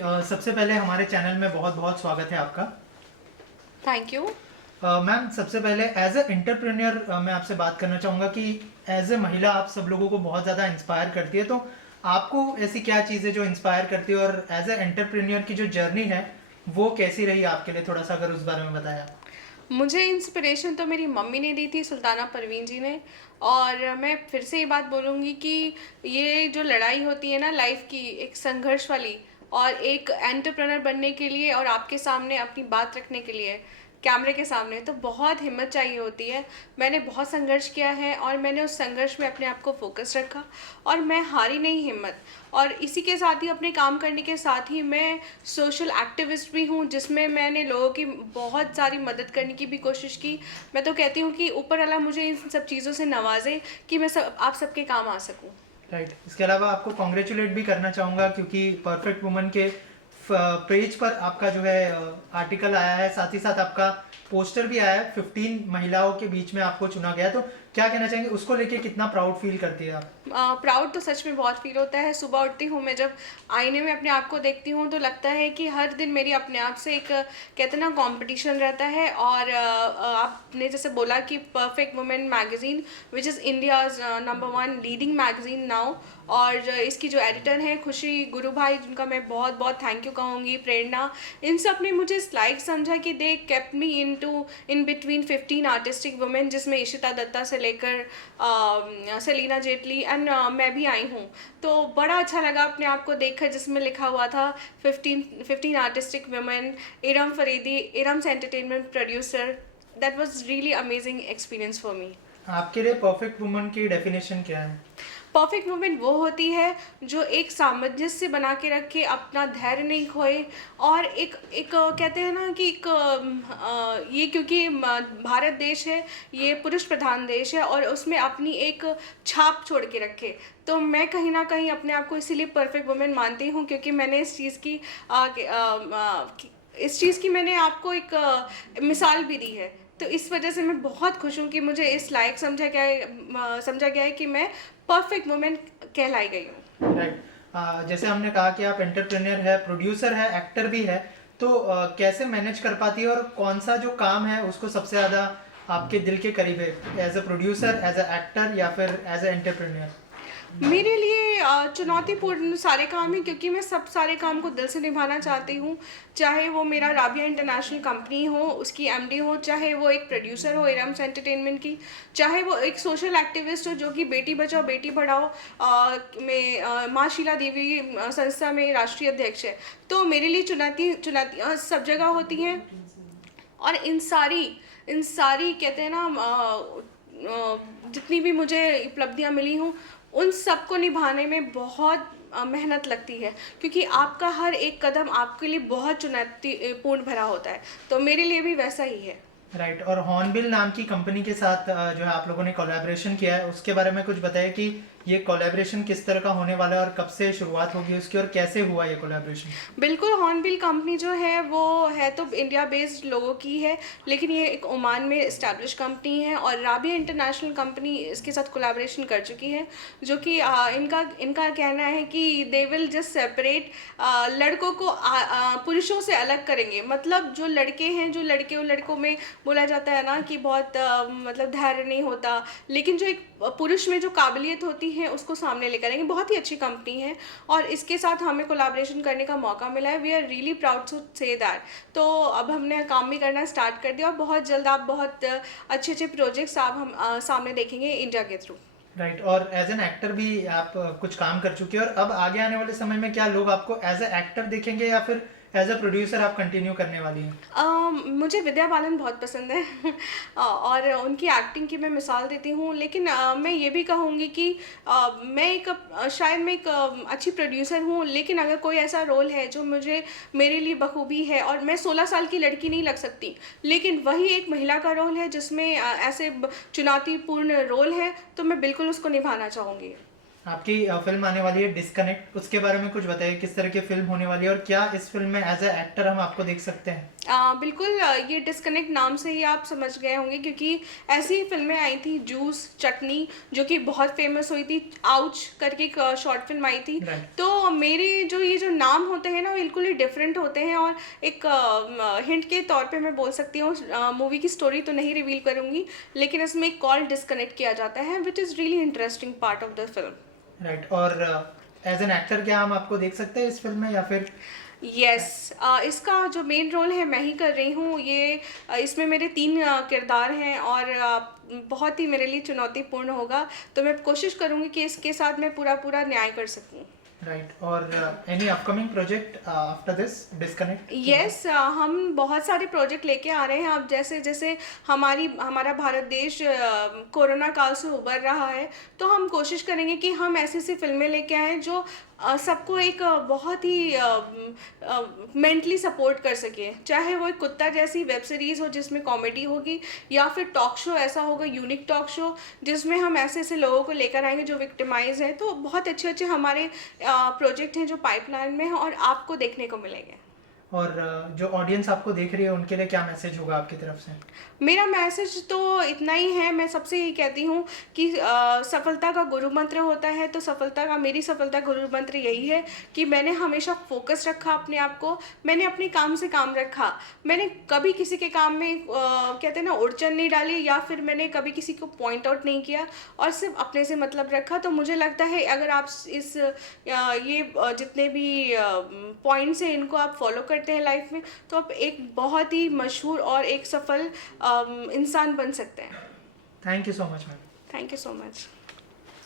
सबसे पहले हमारे चैनल में बहुत बहुत स्वागत है आपका। Thank you. मैम, सबसे पहले एज अ एंटरप्रेन्योर मैं आपसे बात करना चाहूँगा कि एज अ महिला आप सब लोगों को बहुत ज़्यादा इंस्पायर करती है, तो आपको ऐसी क्या चीज़ें जो इंस्पायर करती है और एज अ एंटरप्रेन्योर की जो जर्नी है वो कैसी रही आपके लिए, थोड़ा सा अगर उस बारे में बताया। मुझे इंस्पिरेशन तो मेरी मम्मी ने दी थी, सुल्ताना परवीन जी ने। और मैं फिर से ये बात बोलूँगी कि ये जो लड़ाई होती है ना लाइफ की, एक संघर्ष वाली, और एक एंटरप्रेनर बनने के लिए और आपके सामने अपनी बात रखने के लिए कैमरे के सामने, तो बहुत हिम्मत चाहिए होती है। मैंने बहुत संघर्ष किया है और मैंने उस संघर्ष में अपने आप को फोकस रखा और मैं हारी नहीं हिम्मत। और इसी के साथ ही अपने काम करने के साथ ही मैं सोशल एक्टिविस्ट भी हूँ, जिसमें मैंने लोगों की बहुत सारी मदद करने की भी कोशिश की। मैं तो कहती हूँ कि ऊपर वाला मुझे इन सब चीज़ों से नवाजे कि मैं आप सबके काम आ सकूँ। राइट। इसके अलावा आपको कॉन्ग्रेचुलेट भी करना चाहूँगा क्योंकि परफेक्ट वुमन के पेज पर आपका जो है आर्टिकल आया है, साथ ही साथ आपका पोस्टर भी आया है, 15 महिलाओं के बीच में आपको चुना गया। तो क्या कहना चाहेंगे, उसको लेके कितना प्राउड फील करती है आप? प्राउड तो सच में बहुत फील होता है। सुबह उठती हूँ मैं, जब आईने में अपने आप को देखती हूँ तो लगता है कि हर दिन मेरी अपने आप से एक कहते हैं ना कंपटीशन रहता है। और आपने जैसे बोला कि perfect women magazine which is India's number 1 leading magazine now, और इसकी जो एडिटर हैं खुशी गुरु भाई, जिनका मैं बहुत बहुत थैंक यू कहूँगी, प्रेरणा, इन सब ने मुझे इस लायक समझा कि they kept me in between 15 artistic women, जिसमें इशिता दत्ता से लेकर सेलिना जेटली एंड मैं भी आई हूँ। तो बड़ा अच्छा लगा अपने आप को देखकर, जिसमें लिखा हुआ था 15 artistic women, Iram Faridi, Iram's entertainment producer. That was really amazing experience for me. आपके लिए परफेक्ट वुमन की डेफिनेशन क्या है? परफेक्ट वुमेन वो होती है जो एक सामंजस्य बना के रखे, अपना धैर्य नहीं खोए, और एक एक कहते हैं ना कि एक ये क्योंकि भारत देश है, ये पुरुष प्रधान देश है, और उसमें अपनी एक छाप छोड़ के रखे। तो मैं कहीं ना कहीं अपने आप को इसीलिए परफेक्ट वुमेन मानती हूँ, क्योंकि मैंने इस चीज़ की मैंने आपको एक मिसाल भी दी है। तो इस वजह से मैं बहुत खुश हूँ कि मुझे इस लायक समझा गया है कि मैं परफेक्ट वुमेन कहलाई गई हूँ। राइट। जैसे हमने कहा कि आप एंटरप्रेन्योर है, प्रोड्यूसर है, एक्टर भी है, तो कैसे मैनेज कर पाती है और कौन सा जो काम है उसको सबसे ज़्यादा आपके दिल के करीब है, as a producer, as a actor या फिर एज अ एंटरप्रेन्योर? मेरे लिए चुनौतीपूर्ण सारे काम हैं, क्योंकि मैं सब सारे काम को दिल से निभाना चाहती हूँ। चाहे वो मेरा राबिया इंटरनेशनल कंपनी हो, उसकी एमडी हो, चाहे वो एक प्रोड्यूसर हो इरम्स एंटरटेनमेंट की, चाहे वो एक सोशल एक्टिविस्ट हो जो कि बेटी बचाओ बेटी पढ़ाओ में माँ शीला देवी संस्था में राष्ट्रीय अध्यक्ष है। तो मेरे लिए चुनौती सब जगह होती हैं। और इन सारी कहते हैं ना जितनी भी मुझे उपलब्धियां मिली हूँ, उन सबको निभाने में बहुत मेहनत लगती है, क्योंकि आपका हर एक कदम आपके लिए बहुत चुनौतीपूर्ण भरा होता है। तो मेरे लिए भी वैसा ही है। राइट। और हॉर्नबिल नाम की कंपनी के साथ जो है आप लोगों ने कोलैबोरेशन किया है, उसके बारे में कुछ बताइए कि ये कोलैबोरेशन किस तरह का होने वाला है और कब से शुरुआत होगी उसकी और कैसे हुआ ये कोलैबोरेशन? बिल्कुल, हॉर्नबिल कंपनी जो है वो है तो इंडिया बेस्ड लोगों की है, लेकिन ये एक ओमान में इस्टेब्लिश कंपनी है, और राबिया इंटरनेशनल कंपनी इसके साथ कोलैबोरेशन कर चुकी है, जो कि इनका इनका कहना है कि दे विल जस्ट सेपरेट, लड़कों को पुरुषों से अलग करेंगे। मतलब जो लड़के हैं, जो लड़के और लड़कों में बोला जाता है ना कि बहुत मतलब धैर्य नहीं होता, लेकिन जो एक पुरुष में जो काबिलियत होती है उसको सामने लेकर आएंगे। बहुत ही अच्छी कंपनी है और इसके साथ हमें कोलैबोरेशन करने का मौका मिला है। We are really proud to say that. तो अब हमने काम भी करना स्टार्ट कर दिया, और बहुत जल्द आप बहुत अच्छे अच्छे प्रोजेक्ट्स आप हम सामने देखेंगे इंडिया के थ्रू। राइट। और एज एन एक्टर भी आप कुछ काम कर चुके हैं, और अब आगे आने वाले समय में क्या लोग आपको एज अ एक्टर देखेंगे या फिर एज अ प्रोड्यूसर आप कंटिन्यू करने वाली हैं? मुझे विद्या बालन बहुत पसंद है और उनकी एक्टिंग की मैं मिसाल देती हूँ, लेकिन मैं ये भी कहूँगी कि शायद मैं एक अच्छी प्रोड्यूसर हूँ, लेकिन अगर कोई ऐसा रोल है जो मेरे लिए बखूबी है, और मैं 16 साल की लड़की नहीं लग सकती, लेकिन वही एक महिला का रोल है जिसमें ऐसे चुनौतीपूर्ण रोल है, तो मैं बिल्कुल उसको निभाना चाहूँगी। आपकी फिल्म आने वाली है डिस्कनेक्ट, उसके बारे में कुछ बताइए, किस तरह की फिल्म होने वाली है और क्या इस फिल्म में एज ए एक्टर हम आपको देख सकते हैं? बिल्कुल, ये डिस्कनेक्ट नाम से ही आप समझ गए होंगे, क्योंकि ऐसी ही फिल्में आई थी, जूस, चटनी, जो कि बहुत फेमस हुई थी, आउच करके एक शॉर्ट फिल्म आई थी। राइट। तो मेरे जो ये जो नाम होते हैं ना, वो बिल्कुल ही डिफरेंट होते हैं, और एक हिंट के तौर पे मैं बोल सकती हूँ, मूवी की स्टोरी तो नहीं रिवील करूँगी, लेकिन इसमें एक कॉल डिस्कनेक्ट किया जाता है, which is really interesting part of the film. Right. और एज एन एक्टर क्या हम आपको देख सकते हैं इस फिल्म में, या फिर? यस, इसका जो मेन रोल है मैं ही कर रही हूँ। ये इसमें मेरे 3 किरदार हैं, और बहुत ही मेरे लिए चुनौतीपूर्ण होगा, तो मैं कोशिश करूँगी कि इसके साथ मैं पूरा पूरा न्याय कर सकूँ। राइट। और any upcoming project after this disconnect? Yes, हम बहुत सारे प्रोजेक्ट लेके आ रहे हैं। अब जैसे जैसे हमारा भारत देश कोरोना काल से उबर रहा है, तो हम कोशिश करेंगे कि हम ऐसी ऐसी फिल्में लेके आएँ जो सबको एक बहुत ही मेंटली सपोर्ट कर सके। चाहे वो एक कुत्ता जैसी वेब सीरीज़ हो जिसमें कॉमेडी होगी, या फिर टॉक शो ऐसा होगा, यूनिक टॉक शो, जिसमें हम ऐसे ऐसे लोगों को लेकर आएंगे जो विक्टिमाइज हैं। तो बहुत अच्छे अच्छे हमारे प्रोजेक्ट हैं जो पाइपलाइन में हैं, और आपको देखने को मिलेंगे। और जो ऑडियंस आपको देख रही है उनके लिए क्या मैसेज होगा आपकी तरफ से? मेरा मैसेज तो इतना ही है, मैं सबसे यही कहती हूँ कि सफलता का गुरु मंत्र होता है, तो मेरी सफलता गुरु मंत्र यही है कि मैंने हमेशा फोकस रखा अपने आप को, मैंने अपने काम से काम रखा, मैंने कभी किसी के काम में कहते हैं ना उड़चन नहीं डाली, या फिर मैंने कभी किसी को पॉइंट आउट नहीं किया, और सिर्फ अपने से मतलब रखा। तो मुझे लगता है अगर आप जितने भी पॉइंट्स हैं इनको आप फॉलो करते हैं लाइफ में, तो आप एक बहुत ही मशहूर और एक सफल इंसान बन सकते हैं। Thank you so much ma'am. Thank you so much.